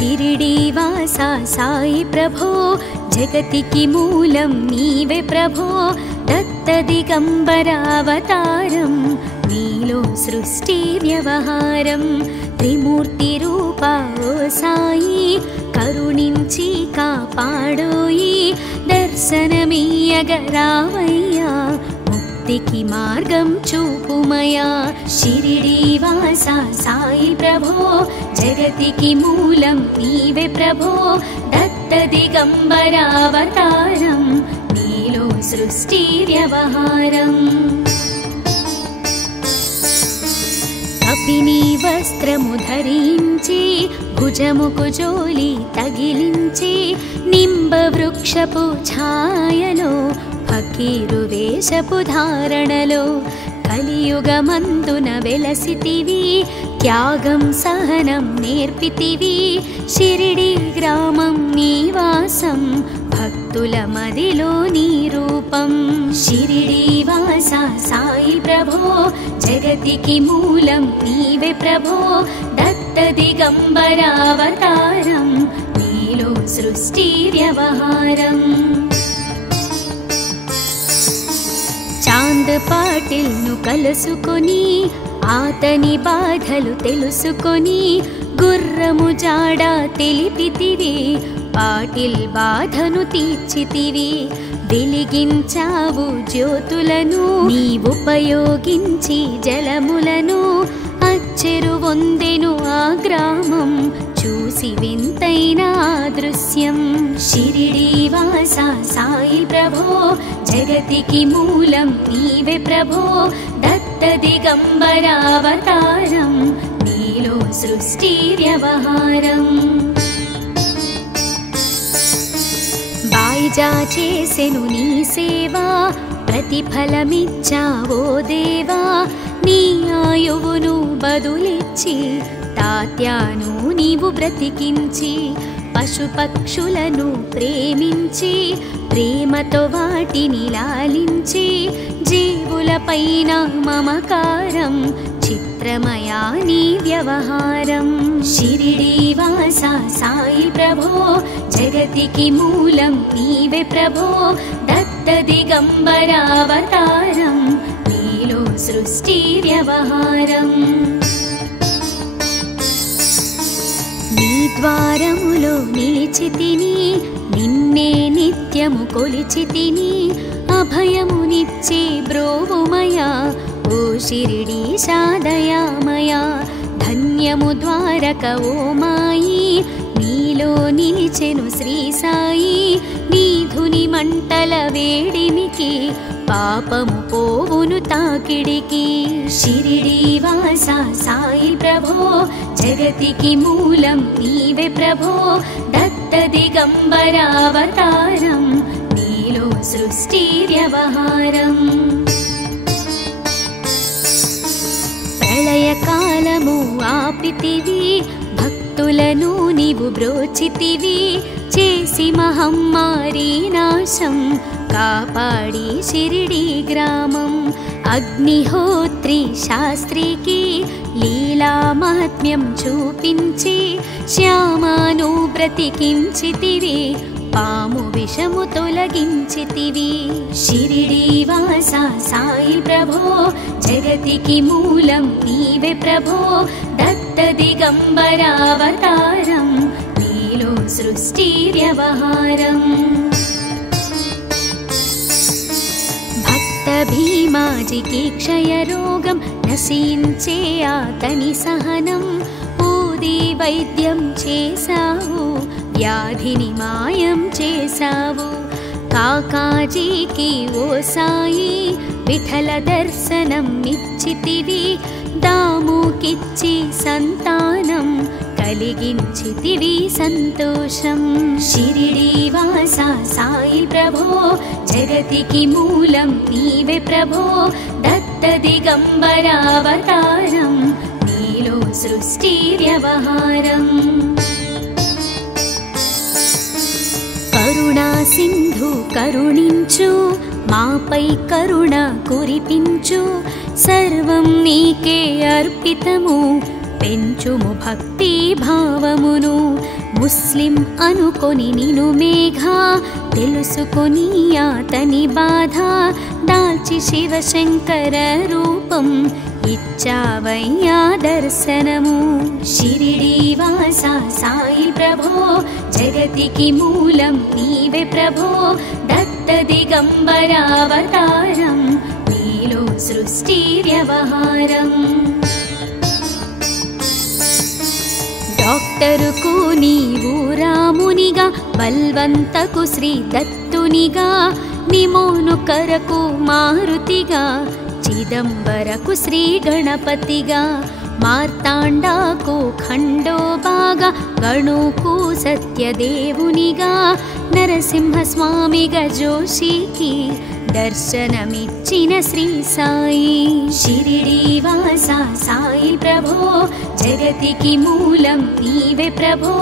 शिरिडीवासा साई प्रभो जगतिकी मूलं नीवे प्रभो दत्तदिगम्बरावतारं नीलो सृष्टि व्यवहारं त्रिमूर्तिरूपा ओ साई करुणिंची कापाडोयि दर्शनमीयगरावय्या मुक्तिकी मार्गं चूपुमया शिरिडीवासा साई प्रभो जगतिकी मूलं नीवे प्रभो दत्तदिगम्बरावतारं नीलो सृष्टि व्यवहारम् कपिनी वस्त्रमु धరించి भुजमुकु जोली तगिलिంచి निंबवृक्षपु छायलो फकीरु वेषपु धारणलो కలియుగమందున వెలసితివి త్యాగం సహనం నేర్పితివి షిరిడి గ్రామం నివాసం భక్తుల మదిలో నీ రూపం షిరిడీవాసా సాయి ప్రభో జగతికి మూలం నీవే ప్రభో దత్త దిగంబరావతారం నీలో సృష్టి వ్యవహారం చాంద్ పాటిల్ ను కలుసుకొని ఆతని బాధలు తెలుసుకొని గుర్రము జాడ తెలిపితివి పాటిల్ బాధను తీర్చితివి వెలిగించావు జ్యోతులను నీ ఉపయోగించి జలములను అచ్చెరు వందెను ఆ గ్రామం చూసి వింతైన దృశ్యం షిరిడీవాసా సాయి ప్రభో జగతికి మూలం నీవే ప్రభో దత్త దిగంబరావతారం నీలో సృష్టి వ్యవహారం బాయిజా చేసెను నీ సేవా ప్రతిఫలమిచ్చావో దేవా నీ ఆయువును బదులిచ్చి తాత్యాను నీవు బ్రతికించి పశుపక్షులను ప్రేమించి ప్రేమతో వాటిని లాలించి జీవులపైన మమకారం చిత్రమయా నీ వ్యవహారం షిరిడీవాసా సాయి ప్రభో జగతికి మూలం నీవే ప్రభో దత్త దిగంబరావతారం నీలో సృష్టి వ్యవహారం నీ ద్వారములో నిలిచితిని నిన్నే నిత్యము కొలిచితిని అభయమునిచ్చే బ్రోవుమయా ఓ షిరిడీశా దయామయా ధన్యము ద్వారక ఓ మాయి నీలో నిలిచెను శ్రీ సాయి నీ ధుని మంటల వేడిమికి పాపము పోవును తాకిడికి షిరిడీవాసా సాయి ప్రభో జగతికి మూలం నీవే ప్రభో దత్త దిగంబరావతారం నీలో సృష్టి వ్యవహారం ప్రళయకాలము ఆపితివి భక్తులను నీవు బ్రోచితివి చేసి మహమ్మారి నాశం కాపాడి షిరిడి గ్రామం అగ్నిహోత్రి శాస్త్రికి లీలా మహాత్మ్యం చూపించి శ్యామాను బ్రతికించితివి పాము విషము తొలగించితివి షిరిడీవాసా సాయి ప్రభో జగతికి మూలం నీవే ప్రభో దత్త దిగంబరావతారం నీలో సృష్టి వ్యవహారం భక్త భీమాజికి క్షయరోగం నశించే అతని సహనం ఊది వైద్యం చేశావు వ్యాధిని మాయం చేశావు కాకాజీకి ఓ సాయి విఠల దర్శనం ఇచ్చితివి దాముకిచ్చి సంతానం కలిగించితివి సంతోషం షిరిడీవాసా సాయి ప్రభో జగతికి మూలం నీవే ప్రభో దత్త దిగంబరావతారం నీలో సృష్టి వ్యవహారం కరుణా సింధు కరుణించు మాపై కరుణ కురిపించు సర్వం నీకే అర్పితము పెంచుము భక్తి భావమును ముస్లిం అనుకొని నిను మేఘ తెలుసుకొని అతని బాధ దాల్చి శివశంకర రూపం ఇచ్చావయ్యా దర్శనము షిరిడి వాస సాయి ప్రభో జగతికి మూలం నీవే ప్రభో దత్త దిగంబరావతారం నీలో సృష్టి వ్యవహారం డాక్టరుకు నీవు రామునిగా బల్వంతకు శ్రీ దత్తునిగా నిమోను కరకు మారుతిగా చిదంబరకు శ్రీ గణపతిగా మార్తాండాకు ఖండోబాగా గణుకు సత్యదేవునిగా నరసింహస్వామిగా జోషికి దర్శనమిచ్చిన శ్రీ సాయి షిరిడి వాస సాయి ప్రభో జగతికి మూలం నీవే ప్రభో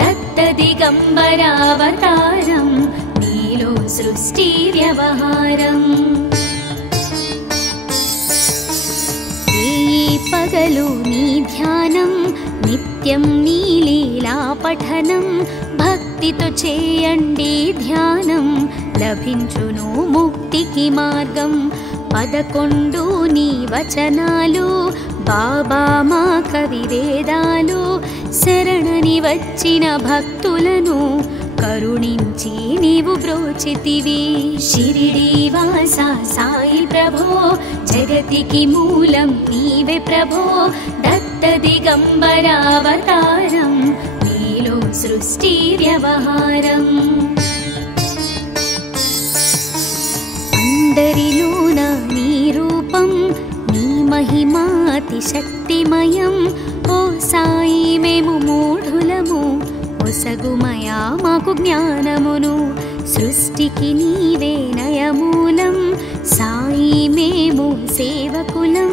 దత్త దిగంబరావతారం నీలో సృష్టి వ్యవహారం పగలు నీ ధ్యానం నిత్యం నీ లీలా పఠనం భక్తితో చేయండి ధ్యానం లభించును ముక్తికి మార్గం 11 నీ వచనాలు బాబా మా కవి వేదాలు శరణని వచ్చిన భక్తులను కరుణించి నీవు బ్రోచితివి షిరిడి వాస సాయి ప్రభో జగతికి మూలం నీవే ప్రభో దత్త దిగంబరావతారం నీలో సృష్టి వ్యవహారం అందరిలోన నీ రూపం నీ మహిమాతి శక్తిమయం ఓ సాయి మేము మూఢులము ఒసగుమయా మాకు జ్ఞానమును సృష్టికి నీవే నయమూలం సాయి మేము సేవకులం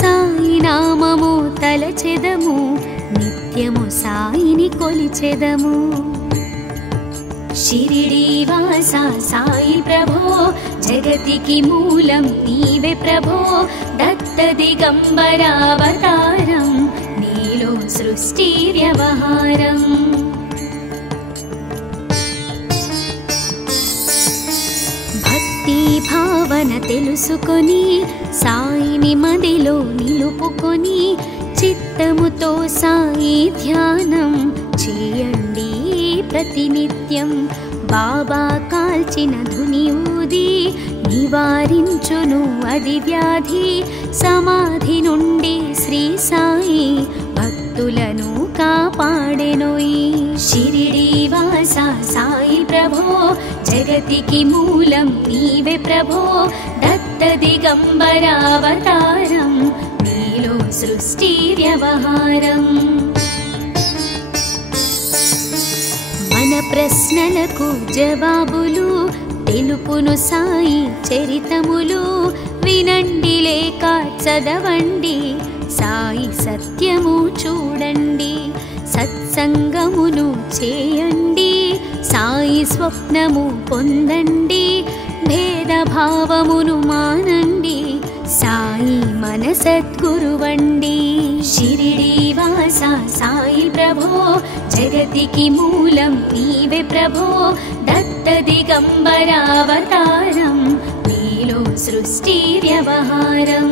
సాయి నామము తలచెదము నిత్యము సాయిని కొలిచెదము షిరిడి వాస సాయి ప్రభో జగతికి మూలం నీవే ప్రభో దత్త దిగంబరావతారం నీలో సృష్టి వ్యవహారం భక్తి భావన తెలుసుకొని సాయిని మదిలో నిలుపుకొని చిత్తముతో సాయి ధ్యానం చేయండి ప్రతినిత్యం బాబా కాల్చిన ధుని ఊది నివారించును అది వ్యాధి సమాధి నుండి శ్రీ సాయి భక్తులను కాపాడెనోయి షిరిడి వాస సాయి ప్రభో జగతికి మూలం నీవే ప్రభో దత్త దిగంబరావతారం నీలో సృష్టి వ్యవహారం మన ప్రశ్నలకు జవాబులు తెలుపును సాయి చరితములు వినండి లేక చదవండి సాయి సత్యము చూడండి సత్సంగమును చేయండి సాయి స్వప్నము పొందండి భేదభావమును మానండి సాయి మన సద్గురువండి షిరిడి వాస సాయి ప్రభో జగతికి మూలం నీవే ప్రభో దత్త దిగంబరావతారం నీలో సృష్టి వ్యవహారం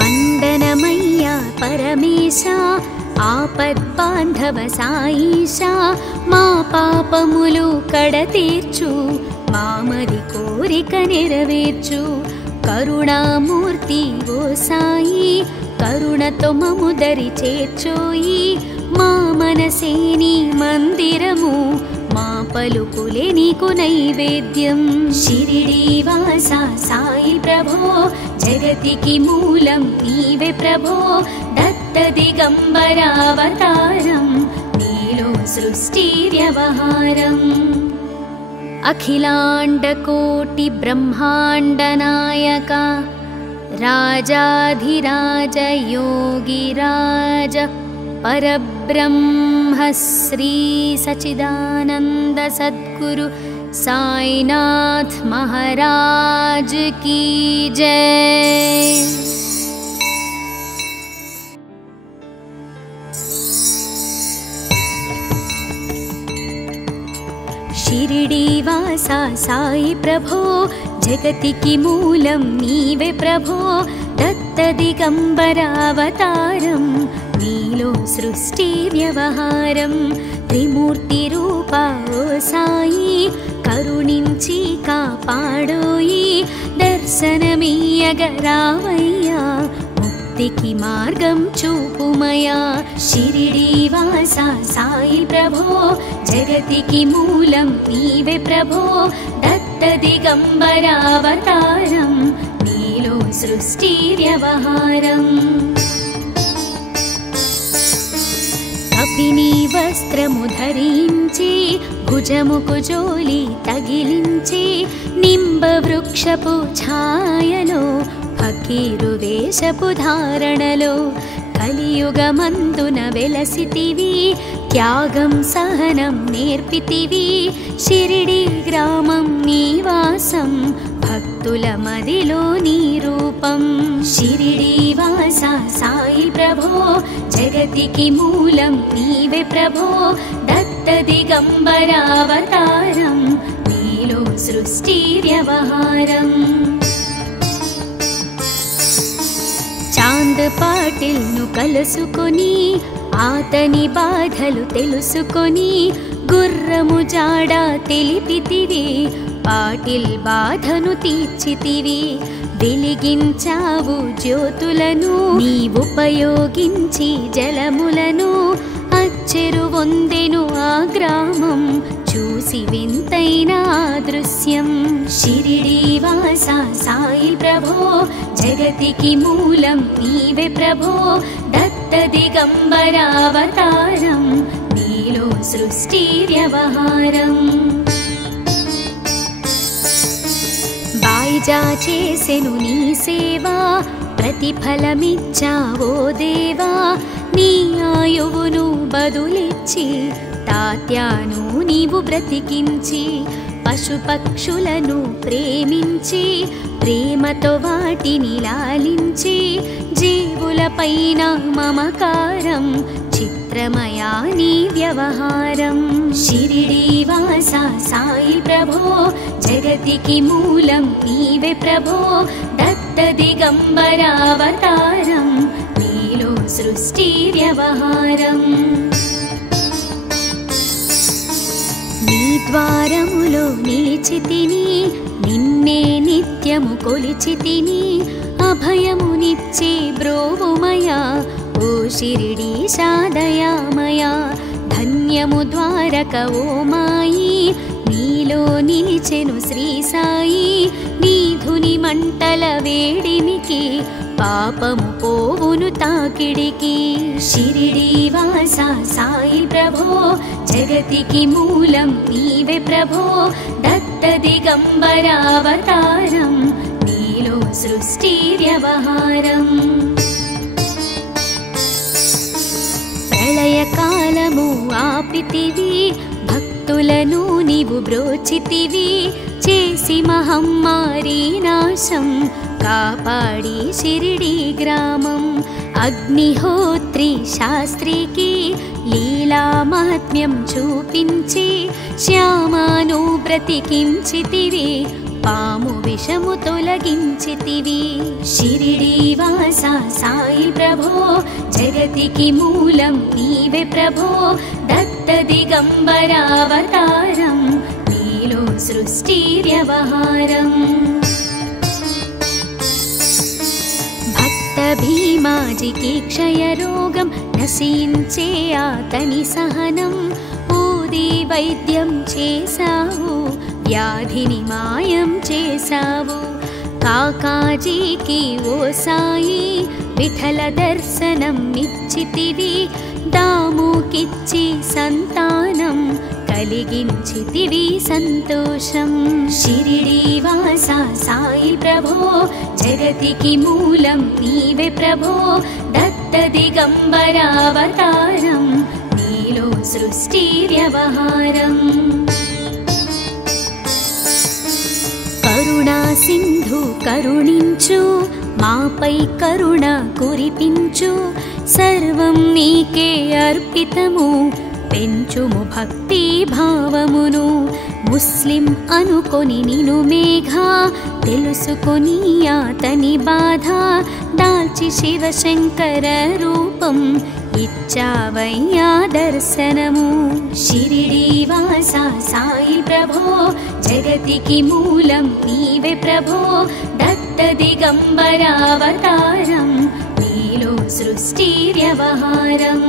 వందనమయ్యా పరమేశ ఆపద్బాంధవ సాయిషా మా పాపములు కడతీర్చు మామది కోరిక నెరవేర్చు కరుణామూర్తి ఓ సాయి కరుణతో మము దరి చేర్చోయి మా మనసే నీ మందిరము మా పలుకులే నీకు నైవేద్యం షిరిడి వాస సాయి ప్రభో జగతికి మూలం నీవే ప్రభో దత్త దిగంబరావతారం నీలో సృష్టి వ్యవహారం అఖిలాండకోటి బ్రహ్మాండ నాయక రాజాధిరాజ యోగిరాజ परब्रह्म श्री सच्चिदानंद सद्गुरु साईनाथ महाराज की जय। శ్రీనివాస సాయి ప్రభో జగతికి మూలం నీవే ప్రభో దత్త దిగంబర అవతారం నీలో సృష్టి వ్యవహారం త్రిమూర్తి రూపా ఓ సాయి కరుణించి కాపాడోయి దర్శనమీయగరావయ్యా ముక్తికి మార్గం చూపుమయా షిరిడీవాస సాయి ప్రభో జగతికి మూలం నీవే ప్రభో దత్త దిగంబర అవతారం నీలో సృష్టి వ్యవహారం కపిని వస్త్రము ధరించి భుజముకు జోలి తగిలించి నింబ వృక్షపు ఛాయలో ఫకీరు వేషపు ధారణలో కలియుగమందున వెలసితివి త్యాగం సహనం నేర్పితివి షిరిడి గ్రామం నీవాసం భక్తుల మదిలో నీ రూపం షిరిడీవాస సాయి ప్రభో జగతికి మూలం నీవే ప్రభో దత్త దిగంబర అవతారం నీలో సృష్టి వ్యవహారం చాంద్ పాటిల్ ను కలుసుకొని ఆతని బాధలు తెలుసుకొని గుర్రము జాడ తెలిపితివి పాటిల్ బాధను తీర్చితివి వెలిగించావు జ్యోతులను నీవుపయోగించి జలములను అచ్చెరు వందెను ఆ గ్రామం చూసి వింతైన దృశ్యం షిరిడీవాస సాయి ప్రభో జగతికి మూలం నీవే ప్రభో దత్త దిగంబర అవతారం నీలో సృష్టి వ్యవహారం బాయిజా చేసెను నీ సేవా ప్రతిఫలమిచ్చావో దేవా నీ ఆయువును బదులిచ్చి తాత్యాను నీవు బ్రతికించి పశుపక్షులను ప్రేమించి ప్రేమతో వాటిని లాలించి జీవులపైన మమకారం చిత్రమయా నీ వ్యవహారం షిరిడీవాస సాయి ప్రభో జగతికి మూలం నీవే ప్రభో దత్త దిగంబర అవతారం నీలో సృష్టి వ్యవహారం నీ ద్వారములో నిలిచితిని నిన్నే నిత్యము కొలిచితిని అభయమునిచ్చే బ్రోవుమయా ఓ షిరిడీశా దయామయా ధన్యము ద్వారక ఓ మాయి నీలో నిలిచెను శ్రీ సాయి నీధుని మంటల వేడిమికి పాపము పోవును తాకిడికి షిరిడీవాస సాయి ప్రభో జగతికి మూలం నీవే ప్రభో దత్త దిగంబర అవతారం నీలో సృష్టి వ్యవహారం ప్రళయకాలము ఆపితివి భక్తులను నీవు బ్రోచితివి చేసి మహమ్మారి నాశం కాపాడి షిరిడి గ్రామం అగ్నిహోత్రి శాస్త్రికి లీలా మహాత్మ్యం చూపించి శ్యామాను బ్రతికించితివి పాము విషము తొలగించితివి షిరిడీవాస సాయి ప్రభో జగతికి మూలం నీవే ప్రభో దత్త దిగంబర అవతారం నీలో సృష్టి వ్యవహారం భక్త భీమాజికి క్షయరోగం నశించే ఆతని సహనం ఊది వైద్యం చేశావు వ్యాధిని మాయం చేశావు కాకాజీకి ఓ సాయి విఠల దర్శనం ఇచ్చితివి దాముకిచ్చి సంతానం కలిగించితివి సంతోషం షిరిడీవాస సాయి ప్రభో జగతికి మూలం నీవే ప్రభో దత్త దిగంబర అవతారం నీలో సృష్టి వ్యవహారం కరుణా సింధు కరుణించు మాపై కరుణ కురిపించు సర్వం నీకే అర్పితము పెంచుము భక్తి భావమును ముస్లిం అనుకొని నిను మేఘ తెలుసుకొని అతని బాధ దాల్చి శివశంకర రూపం ఇచ్చావయ్యా దర్శనము షిరిడి వాస సాయి ప్రభో జగతికి మూలం నీవే ప్రభో దత్త దిగంబరావతారం నీలో సృష్టి వ్యవహారం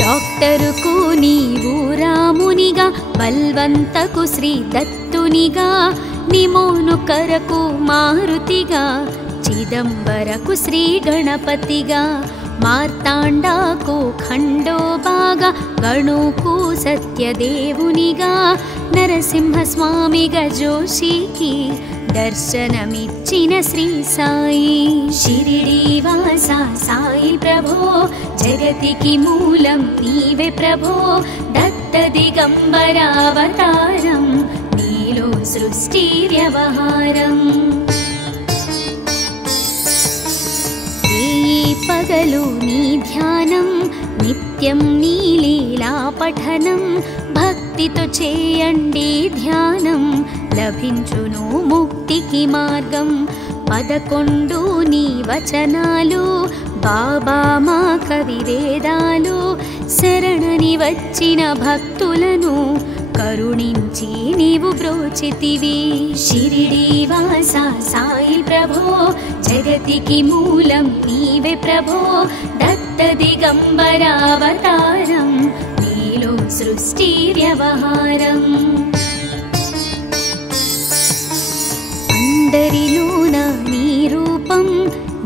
డాక్టరుకు నీవు రామునిగా బల్వంతకు శ్రీ దత్తునిగా నిమోను కరకు మారుతిగా చిదంబరకు శ్రీ గణపతిగా మార్తాండాకు ఖండోబాగా గణుకు సత్యదేవునిగా నరసింహస్వామిగా జోషికి దర్శనమిచ్చిన శ్రీ సాయి షిరిడి వాస సాయి ప్రభో జగతికి మూలం నీవే ప్రభో దత్త దిగంబరావతారం నీలో సృష్టి వ్యవహారం పగలు నీ ధ్యానం నిత్యం నీ లీలా పఠనం భక్తితో చేయండి ధ్యానం లభించును ముక్తికి మార్గం 11 నీ వచనాలు బాబా మా కవి వేదాలు శరణని వచ్చిన భక్తులను కరుణించి నీవు బ్రోచితివి షిరిడి వాస సాయి ప్రభో జగతికి మూలం నీవే ప్రభో దత్త దిగంబరావతారం నీలో సృష్టి వ్యవహారం అందరిలోన నీ రూపం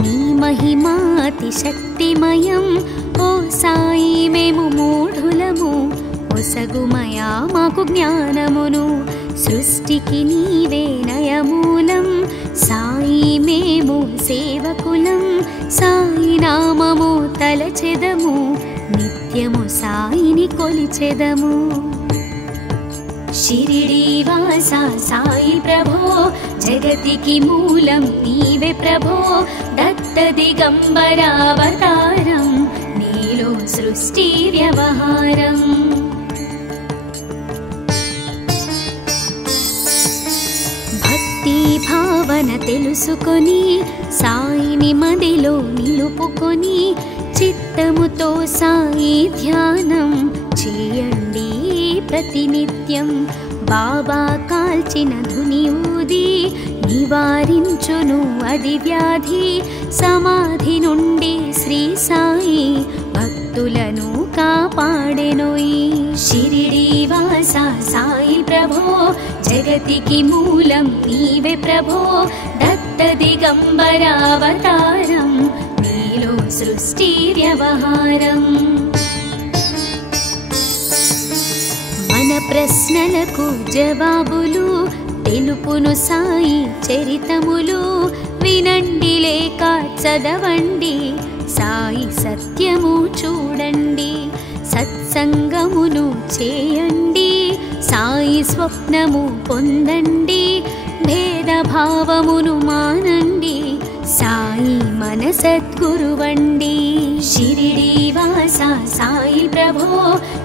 నీ మహిమాతి శక్తిమయం ఓ సాయి మేము మూఢులము ఒసగుమయా మాకు జ్ఞానమును సృష్టికి నీవే నయమూలం సాయి మేము సేవకులం సాయి నామము తలచెదము నిత్యము సాయిని కొలిచెదము షిరిడి వాస సాయి ప్రభో జగతికి మూలం నీవే ప్రభో దత్త దిగంబరావతారం నీలో సృష్టి వ్యవహారం భక్తి భావన తెలుసుకొని సాయిని మదిలో నిలుపుకొని చిత్తముతో సాయి ధ్యానం చేయండి ప్రతినిత్యం బాబా కాల్చిన ధుని ఊది నివారించును అది వ్యాధి సమాధి నుండి శ్రీ సాయి భక్తులను కాపాడెనోయి షిరిడి వాస సాయి ప్రభో జగతికి మూలం నీవే ప్రభో దత్త దిగంబరావతారం నీలో సృష్టి వ్యవహారం మన ప్రశ్నలకు జవాబులు తెలుపును సాయి చరితములు వినండి లేక చదవండి సాయి సత్యము చూడండి సత్సంగమును చేయండి సాయి స్వప్నము పొందండి భేదభావమును మానండి సాయి మన సద్గురువండి షిరిడి వాస సాయి ప్రభో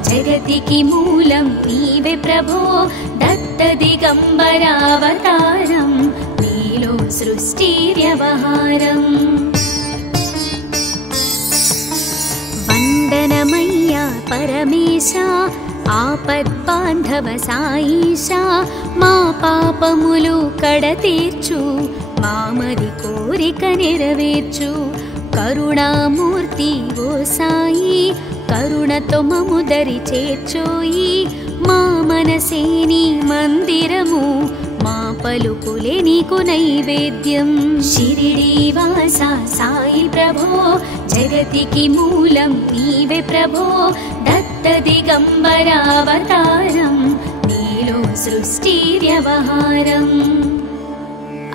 జగతికి మూలం నీవే ప్రభో దత్త దిగంబరావతారం నీలో సృష్టి వ్యవహారం వందనమయ్యా పరమేశ ఆపద్బాంధవ సాయిషా మా పాపములు కడతీర్చు మామది కోరిక నెరవేర్చు కరుణామూర్తి ఓ సాయి కరుణతో మము దరి చేర్చోయి మా మనసే నీ మందిరము మా పలుకులే నీకు నైవేద్యం షిరిడి వాస సాయి ప్రభో జగతికి మూలం నీవే ప్రభో దత్త దిగంబరావతారం నీలో సృష్టి వ్యవహారం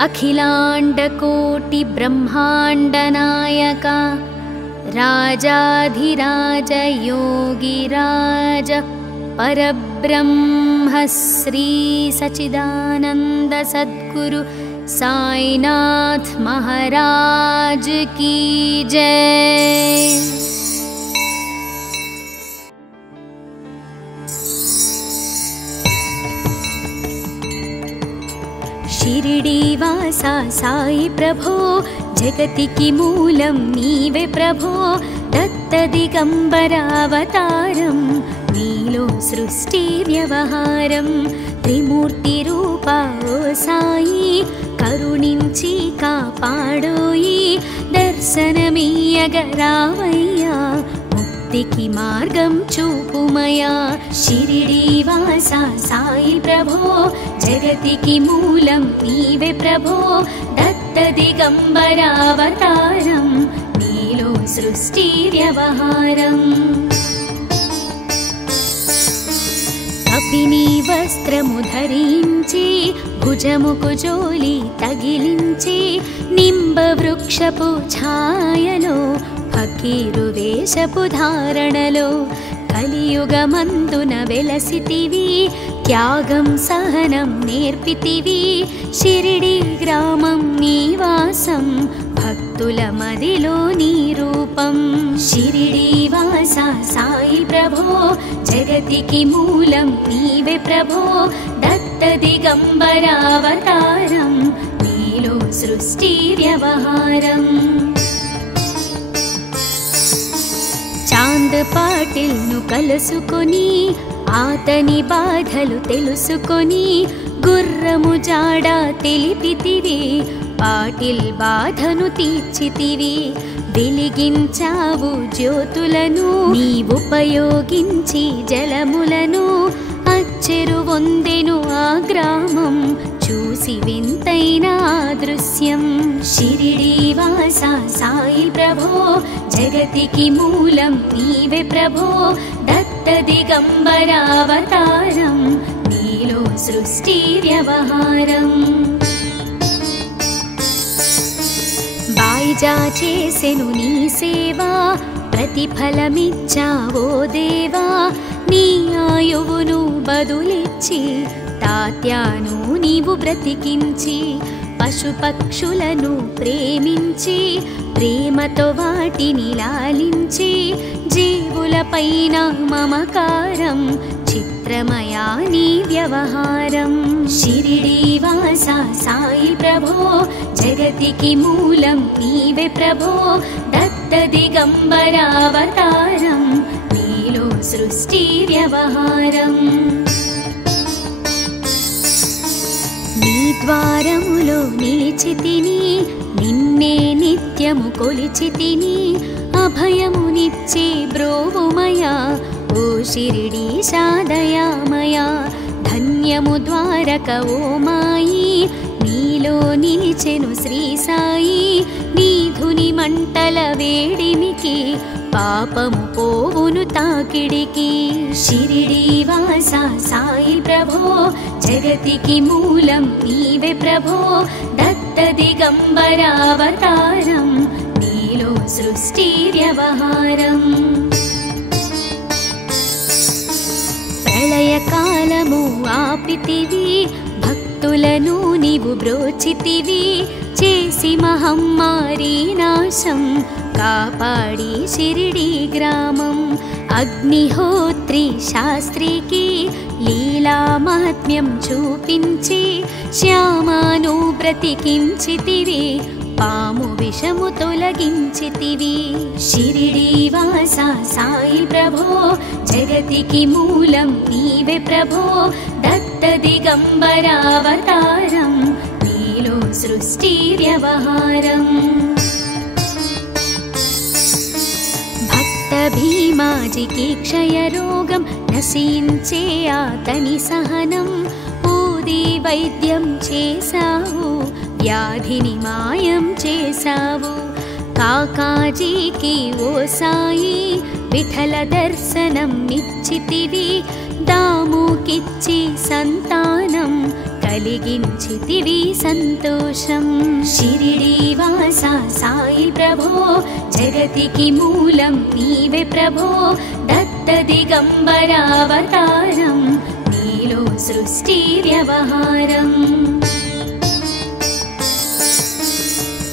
అఖిలాండకోటి బ్రహ్మాండ నాయక రాజాధిరాజ యోగిరాజ परब्रह्म श्री सच्चिदानंद सद्गुरु साईनाथ महाराज की जय। షిరిడీవాసా సాయి ప్రభో జగతికి మూలం నీవే ప్రభో దత్త దిగంబరావతారం నీలో సృష్టి వ్యవహారం త్రిమూర్తి రూపా ఓ సాయి కరుణించి కాపాడోయి దర్శనమీయగరావయ్యా ముక్తికి మార్గం చూపుమయా షిరిడీవాసా సాయి ప్రభో జగతికి మూలం నీవే ప్రభో దత్త దిగంబరావతారం నీలో సృష్టి వ్యవహారం కపిని వస్త్రము ధరించి భుజముకు జోలి తగిలించి నింబ వృక్షపు ఛాయలో ఫకీరు వేషపు ధారణలో కలియుగమందున వెలసితివి త్యాగం సహనం నేర్పితివి షిరిడి గ్రామం నీవాసం భక్తుల మదిలో నీ రూపం షిరిడీవాసా సాయి ప్రభో జగతికి మూలం నీవే ప్రభో దత్త దిగంబరావతారం నీలో సృష్టి వ్యవహారం చాంద్ పాటిల్ను కలుసుకొని ఆతని బాధలు తెలుసుకొని గుర్రము జాడ తెలిపితివి పాటిల్ బాధను తీర్చితివి వెలిగించావు జ్యోతులను నీవుపయోగించి జలములను అచ్చెరు వందెను ఆ గ్రామం చూసి వింతైన దృశ్యం షిరిడీవాసా సాయి ప్రభో జగతికి మూలం నీవే ప్రభో దత్త దిగంబరావతారం నీలో సృష్టి వ్యవహారం బాయిజా చేసెను నీ సేవా ప్రతిఫలమిచ్చావో దేవా నీ ఆయువును బదులిచ్చి తాత్యాను నీవు బ్రతికించి పశుపక్షులను ప్రేమించి ప్రేమతో వాటిని లాలించి జీవులపైన మమకారం చిత్రమయా నీ వ్యవహారం షిరిడీవాసా సాయి ప్రభో జగతికి మూలం నీవే ప్రభో దత్త దిగంబరావతారం నీలో సృష్టి వ్యవహారం నీ ద్వారములో నిలిచితిని నిన్నే నిత్యము కొలిచితిని అభయమునిచ్చే బ్రోవుమయా ఓ షిరిడీశా దయామయా ధన్యము ద్వారక ఓ మాయి నీలో నిలిచెను శ్రీ సాయి నీధుని మంటల వేడిమికి పాపము పోవును తాకిడికి షిరిడీవాసా సాయి ప్రభో జగతికి మూలం నీవే ప్రభో దత్త దిగంబరావతారం నీలో సృష్టి వ్యవహారం ప్రళయకాలము ఆపితివి భక్తులను నీవు బ్రోచితివి చేసి మహమ్మారి నాశం కాపాడి షిరిడి గ్రామం అగ్నిహోత్రి శాస్త్రికి లీలా మహాత్మ్యం చూపించి శ్యామాను బ్రతికించితివి పాము విషము తొలగించితివి షిరిడీవాసా సాయి ప్రభో జగతికి మూలం నీవే ప్రభో దత్త దిగంబరావతారం నీలో సృష్టి వ్యవహారం భక్త భీమాజికి క్షయరోగం నశించే అతని సహనం ఊది వైద్యం చేశావు వ్యాధిని మాయం చేశావు కాకాజీకి ఓ సాయి విఠల దర్శనం నిచ్చితివి దాముకిచ్చి సంతానం కలిగించితివి సంతోషం షిరిడీవాసా సాయి ప్రభో జగతికి మూలం నీవే ప్రభో దత్త దిగంబరావతారం నీలో సృష్టి వ్యవహారం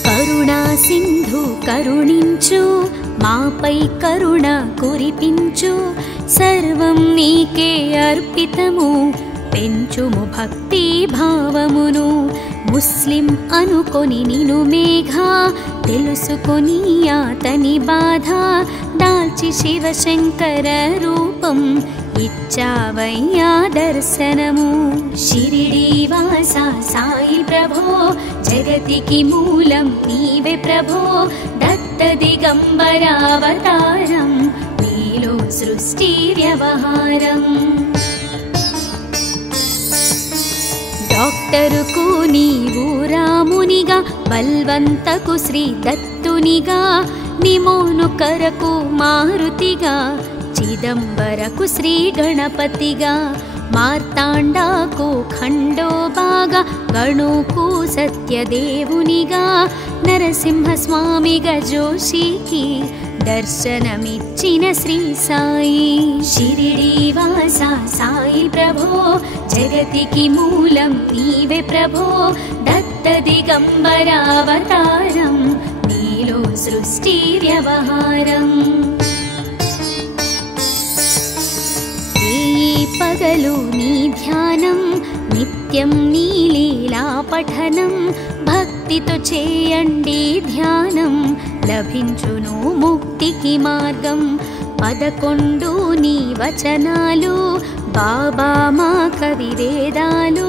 కరుణా సింధు కరుణించు మాపై కరుణ కురిపించు సర్వం నీకే అర్పితము పెంచుము భక్తి భావమును ముస్లిం అనుకొని నిను మేఘ తెలుసుకొని అతని బాధ దాల్చి శివశంకర రూపం ఇచ్చావయ్యా దర్శనము షిరిడి వాస సాయి ప్రభో జగతికి మూలం నీవే ప్రభో దత్త దిగంబరావతారం నీలో సృష్టి వ్యవహారం డాక్టరుకు నీవు రామునిగా బల్వంతకు శ్రీ దత్తునిగా నిమోను కరకు మారుతిగా చిదంబరకు శ్రీ గణపతిగా మార్తాండాకు ఖండోబాగా గణుకు సత్యదేవునిగా నరసింహస్వామిగా జోషికి దర్శనమిచ్చిన శ్రీ సాయి షిరిడి వాస సాయి ప్రభో జగతికి మూలం నీవే ప్రభో దత్త దిగంబరావతారం నీలో సృష్టి వ్యవహారం పగలు నీ ధ్యానం నిత్యం నీ లీలా పఠనం భక్తితో చేయండి ధ్యానం లభించును ముక్తికి మార్గం 11 నీ వచనాలు బాబా మా కవివేదాలు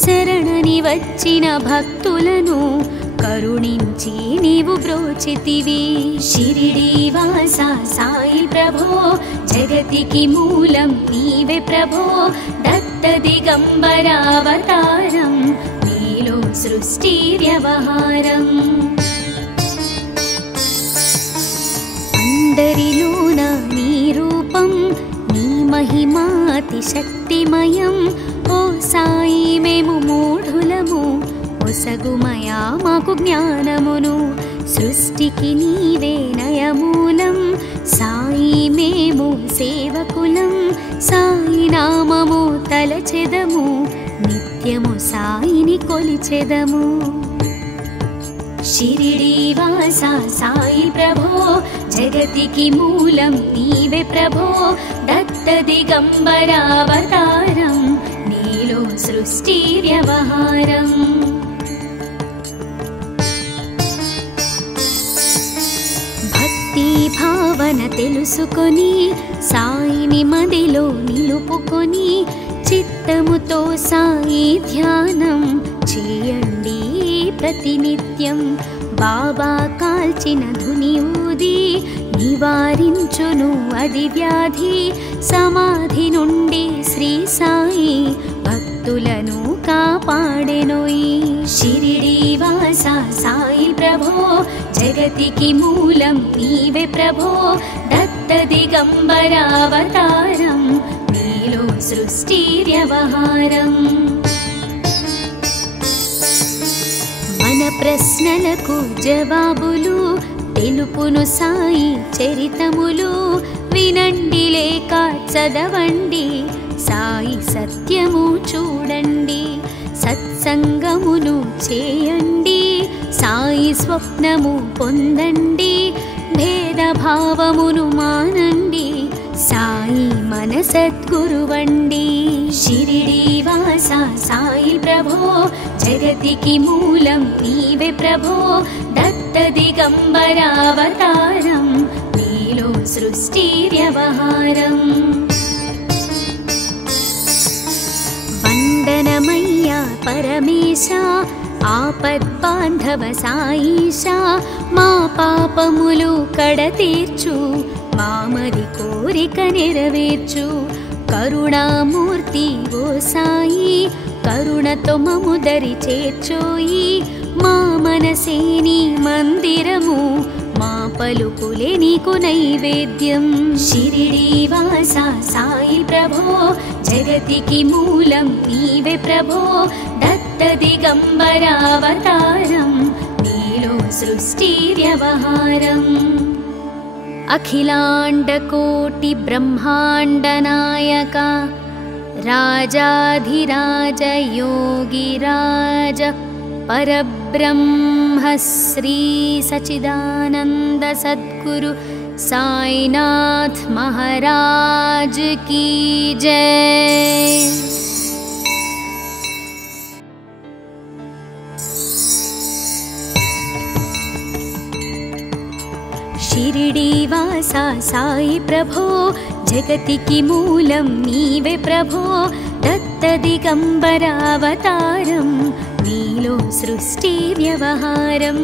శరణని వచ్చిన భక్తులను కరుణించి నీవు బ్రోచితివి షిరిడి వాస సాయి ప్రభో జగతికి మూలం నీవే ప్రభో దత్త దిగంబరావతారం నీలో సృష్టి వ్యవహారం అందరిలోన నీ రూపం నీ మహిమాతి శక్తిమయం ఓ సాయి మేము మూఢులము ఒసగుమయా మాకు జ్ఞానమును సృష్టికి నీవే నయమూలం సాయి మేము సేవకులం సాయి నామము తలచెదము నిత్యము సాయిని కొలిచెదము షిరిడి వాస సాయి ప్రభో జగతికి మూలం నీవే ప్రభో దత్త దిగంబరావతారం నీలో సృష్టి వ్యవహారం భక్తి భావన తెలుసుకొని సాయిని మదిలో నిలుపుకొని చిత్తముతో సాయి ధ్యానం చేయండి ప్రతినిత్యం బాబా కాల్చిన ధుని ఊది నివారించును అది వ్యాధి సమాధి నుండి శ్రీ సాయి భక్తులను కాపాడెనోయి షిరిడి వాస సాయి ప్రభో జగతికి మూలం నీవే ప్రభో దత్త దిగంబరావతారం నీలో సృష్టి వ్యవహారం మన ప్రశ్నలకు జవాబులు తెలుపును సాయి చరితములు వినండి లేక చదవండి సాయి సత్యము చూడండి సత్సంగమును చేయండి సాయి స్వప్నము పొందండి భేదభావమును మానండి సాయి మన సద్గురువండి షిరిడి వాస సాయి ప్రభో జగతికి మూలం నీవే ప్రభో దత్త దిగంబరావతారం నీలో సృష్టి వ్యవహారం వందనమయ్యా పరమేశ ఆపద్బాంధవ సాయిషా మా పాపములు కడతీర్చు మామది కోరిక నెరవేర్చు కరుణామూర్తి ఓ సాయి కరుణతో మము దరి చేర్చోయి మా మనసే నీ మందిరము మా పలుకులే నీకు నైవేద్యం షిరిడి వాస సాయి ప్రభో జగతికి మూలం నీవే ప్రభో దత్త దిగంబరావతారం నీలో సృష్టి వ్యవహారం అఖిలాండకోటి బ్రహ్మాండ నాయక రాజాధిరాజ యోగిరాజ परब्रह्म श्री सच्चिदानंद सद्गुरु साईनाथ महाराज की जय। शिरिडीवासा साई प्रभो जगतिकी मूलं नीवे प्रभो दत्तदिगम्बरावतारं नीलो सृष्टि व्यवहारं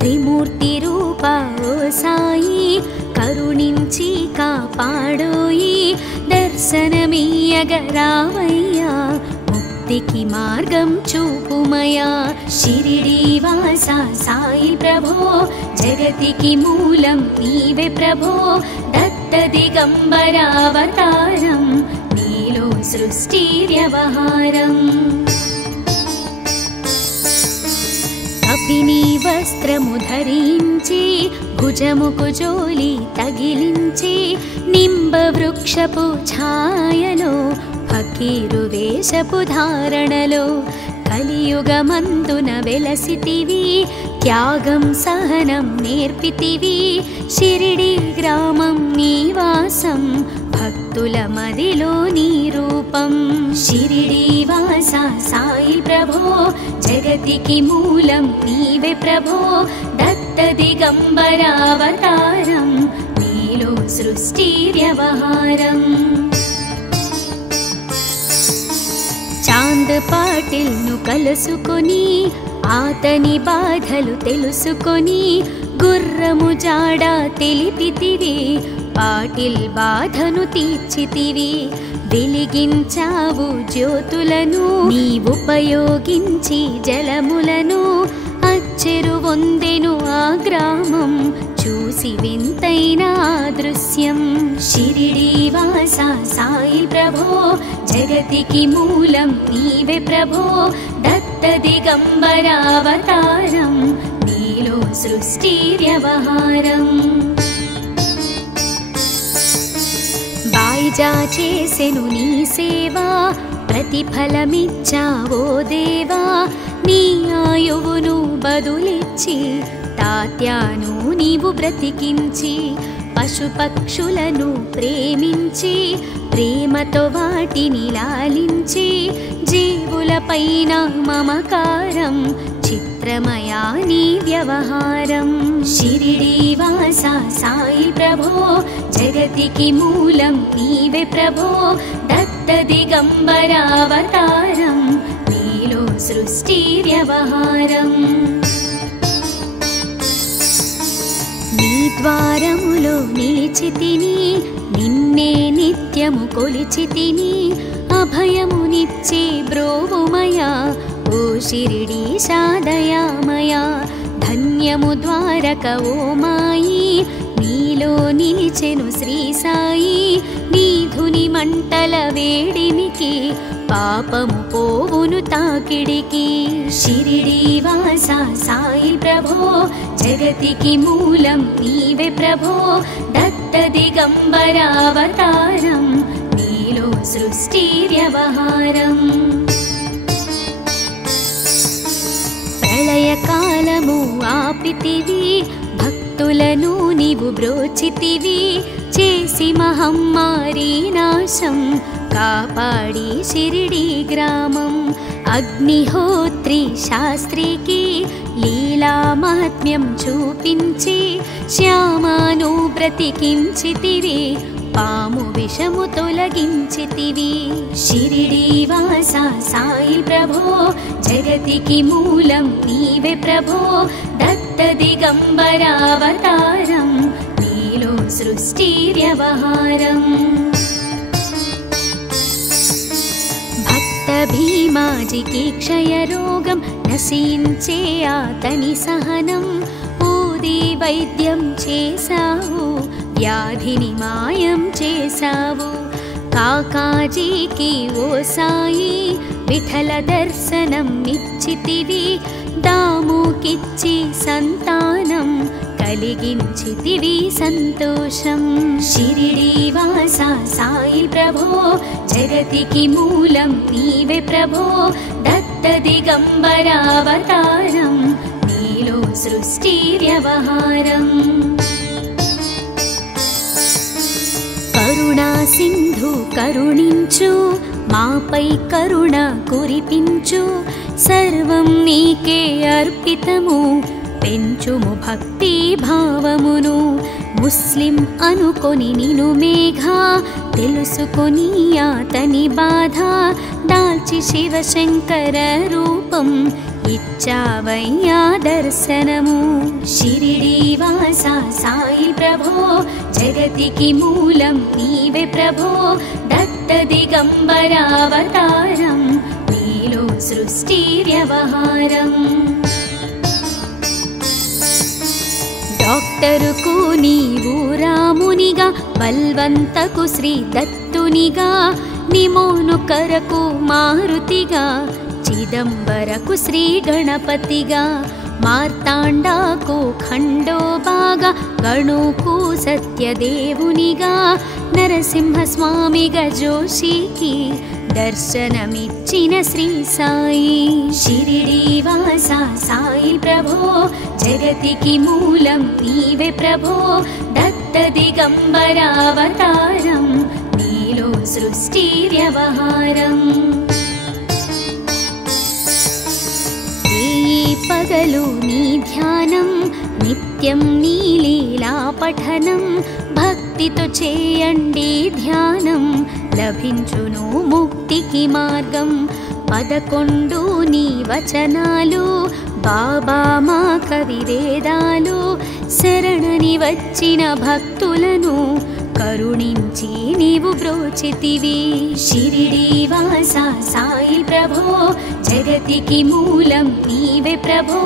त्रिमूर्तिरूपा ओ साई करुणिंची कापाडोयि दर्शनमीयगरावय्या मुक्तिकी मार्गं चूपुमया शिरिडीवासा साई प्रभो जगतिकी मूलं नीवे प्रभो दत्तदिगम्बरावतारं नीलो सृष्टि व्यवहारम् कपिनी वस्त्रमु धరించి భుజముకు జోలి తగిలించి నింబవృక్షపు ఛాయలో ఫకీరు వేషపు ధారణలో కలియుగమందున వెలసితివి త్యాగం సహనం నేర్పితివి షిరిడి గ్రామం నీవాసం భక్తుల మదిలో నీ రూపం షిరిడీవాసా సాయి ప్రభో జగతికి మూలం నీవే ప్రభో దత్తదిగంబరావతారం నీలో సృష్టి వ్యవహారం చాంద్ పాటిల్ ను కలుసుకొని ఆతని బాధలు తెలుసుకొని గుర్రము జాడ తెలిపితివి పాటిల్ బాధను తీర్చితివి వెలిగించావు జ్యోతులను నీ ఉపయోగించి జలములను అచ్చెరు వందెను ఆ గ్రామం చూసి వింతైన దృశ్యం షిరిడీవాసా సాయి ప్రభో జగతికి మూలం నీవే ప్రభో దత్తదిగంబరావతారం నీలో సృష్టి వ్యవహారం బాయిజా చేసెను నీ సేవా ప్రతిఫలమిచ్చావో దేవా నీ ఆయువును బదులిచ్చి తాత్యాను నీవు బ్రతికించి పశుపక్షులను ప్రేమించి ప్రేమతో వాటిని లాలించి జీవులపైన మమకారం చిత్రమయా నీ వ్యవహారం షిరిడీవాసా సాయి ప్రభో జగతికి మూలం నీవే ప్రభో దత్తదిగంబరావతారం నీలో సృష్టి వ్యవహారం నీ ద్వారములో నిలిచితిని నిన్నే నిత్యము కొలిచితిని అభయమునిచ్చే బ్రోవుమయా ఓ షిరిడీశా దయామయా ధన్యము ద్వారక ఓ మాయి నీలో నిలిచెను శ్రీ సాయి నీ ధుని మంటల వేడిమికి పాపము పోవును తాకిడికి షిరిడీవాసా సాయి ప్రభో జగతికి మూలం నీవే ప్రభో దత్తదిగంబరావతారం నీలో సృష్టి వ్యవహారం ప్రళయకాలము ఆపితివి భక్తులను నీవు బ్రోచితివి చేసి మహమ్మారి నాశం కాపాడి షిరిడి గ్రామం అగ్నిహోత్రి శాస్త్రికి లీలా మహాత్మ్యం చూపించి శ్యామాను బ్రతికించితివి పాము విషము తొలగించితివి షిరిడీవాసా సాయి ప్రభో జగతికి మూలం నీవే ప్రభో దత్తదిగంబరావతారం నీలో సృష్టి వ్యవహారం భక్త భీమాజికి క్షయరోగం నశించే అతని సహనం ఊది వైద్యం చేశావు వ్యాధిని మాయం చేశావు కాకాజీకి ఓ సాయి విఠల దర్శనం నిచ్చితివి దాముకిచ్చి సంతానం కలిగించితివి సంతోషం షిరిడీవాసా సాయి ప్రభో జగతికి మూలం నీవే ప్రభో దత్తదిగంబరావతారం నీలో సృష్టి వ్యవహారం కరుణా సింధు కరుణించు మాపై కరుణ కురిపించు సర్వం నీకే అర్పితము పెంచుము భక్తి భావమును ముస్లిం అనుకొని నిను మేఘ తెలుసుకొని అతని బాధ దాల్చి శివశంకర రూపం ఇచ్చావయ్యా దర్శనము షిరిడి వాస సాయి ప్రభో జగతికి మూలం నీవే ప్రభో దత్త దిగంబరావతారం నీలో సృష్టి వ్యవహారం డాక్టరుకు నీవు రామునిగా బల్వంతకు శ్రీ దత్తునిగా నిమోను కరకు మారుతిగా చిదంబరకు శ్రీ గణపతిగా మార్తాండాకు ఖండోబాగా గణుకు సత్యదేవునిగా నరసింహస్వామిగా జోషికి దర్శనమిచ్చిన శ్రీ సాయి షిరిడి వాస సాయి ప్రభో జగతికి మూలం నీవే ప్రభో దత్త దిగంబరావతారం నీలో సృష్టి వ్యవహారం పగలు నీ ధ్యానం నిత్యం నీ లీలా పఠనం భక్తితో చేయండి ధ్యానం లభించును ముక్తికి మార్గం 11 నీ వచనాలు బాబా మా కవివేదాలు శరణని వచ్చిన భక్తులను కరుణించి నీవు బ్రోచితివి షిరిడి వాస సాయి ప్రభో జగతికి మూలం నీవే ప్రభో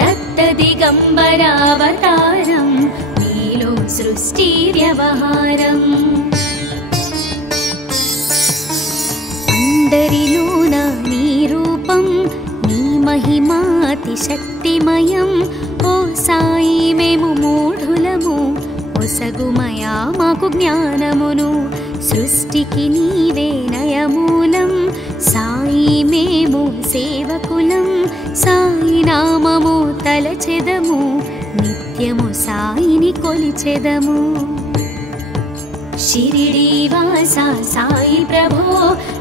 దత్త దిగంబరావతారం నీలో సృష్టి వ్యవహారం అందరిలోన నీ రూపం నీ మహిమాతి శక్తిమయం ఓ సాయి మేము మూఢులము ఒసగుమయా మాకు జ్ఞానమును సృష్టికి నీవే నయమూలం సాయి మేము సేవకులం సాయి నామము తలచెదము నిత్యము సాయిని కొలిచెదము షిరిడి వాస సాయి ప్రభో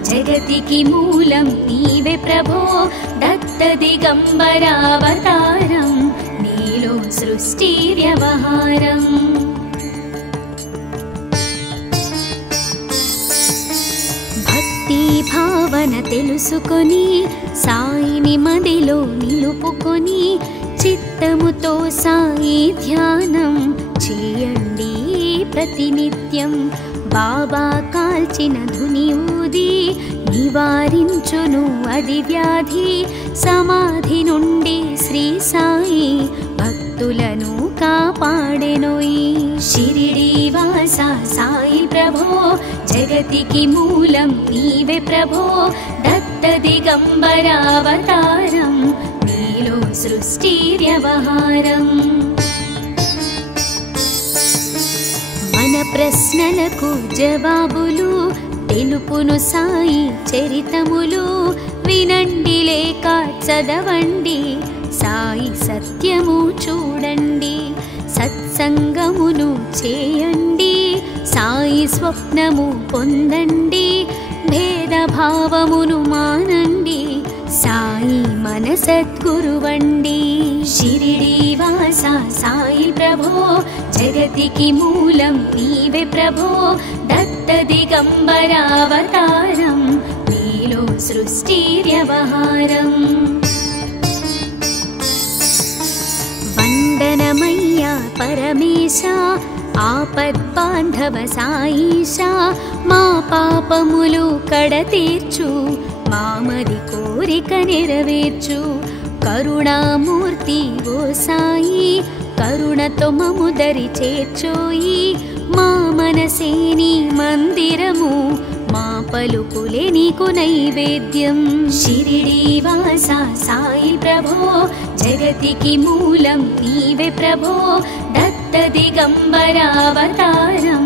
జగతికి మూలం నీవే ప్రభో దత్త దిగంబరావతారం నీలో సృష్టి వ్యవహారం భక్తి భావన తెలుసుకొని సాయిని మదిలో నిలుపుకొని చిత్తముతో సాయి ధ్యానం చేయండి ప్రతినిత్యం బాబా కాల్చిన ధుని ఊది నివారించును అది వ్యాధి సమాధి నుండి శ్రీ సాయి భక్తులను కాపాడెనోయి షిరిడి వాస సాయి ప్రభో జగతికి మూలం నీవే ప్రభో దత్త దిగంబరావతారం నీలో సృష్టి వ్యవహారం మన ప్రశ్నలకు జవాబులు తెలుపును సాయి చరితములు వినండి లేక చదవండి సాయి సత్యము చూడండి సత్సంగమును చేయండి సాయి స్వప్నము పొందండి భేదభావమును మానండి సాయి మన సద్గురువండి షిరిడి వాస సాయి ప్రభో జగతికి మూలం నీవే ప్రభో దత్త దిగంబరావతారం నీలో సృష్టి వ్యవహారం వందనమయ్యా పరమేశ ఆపద్బాంధవ సాయిషా మా పాపములు కడతీర్చు మామది కోరిక నెరవేర్చు కరుణామూర్తి ఓ సాయి కరుణతో మము దరి చేర్చోయి మా మనసే నీ మందిరము మా పలుకులే నీకు నైవేద్యం షిరిడి వాస సాయి ప్రభో జగతికి మూలం నీవే ప్రభో దత్త దిగంబరావతారం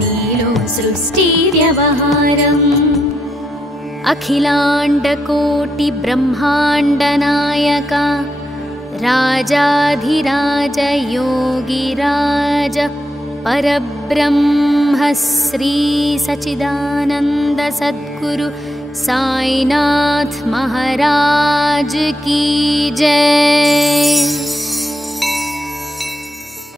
నీలో సృష్టి వ్యవహారం అఖిలాండకోటి బ్రహ్మాండ నాయక రాజాధిరాజ యోగిరాజ परब्रह्म श्री सच्चिदानंद सद्गुरु साईनाथ महाराज की जय।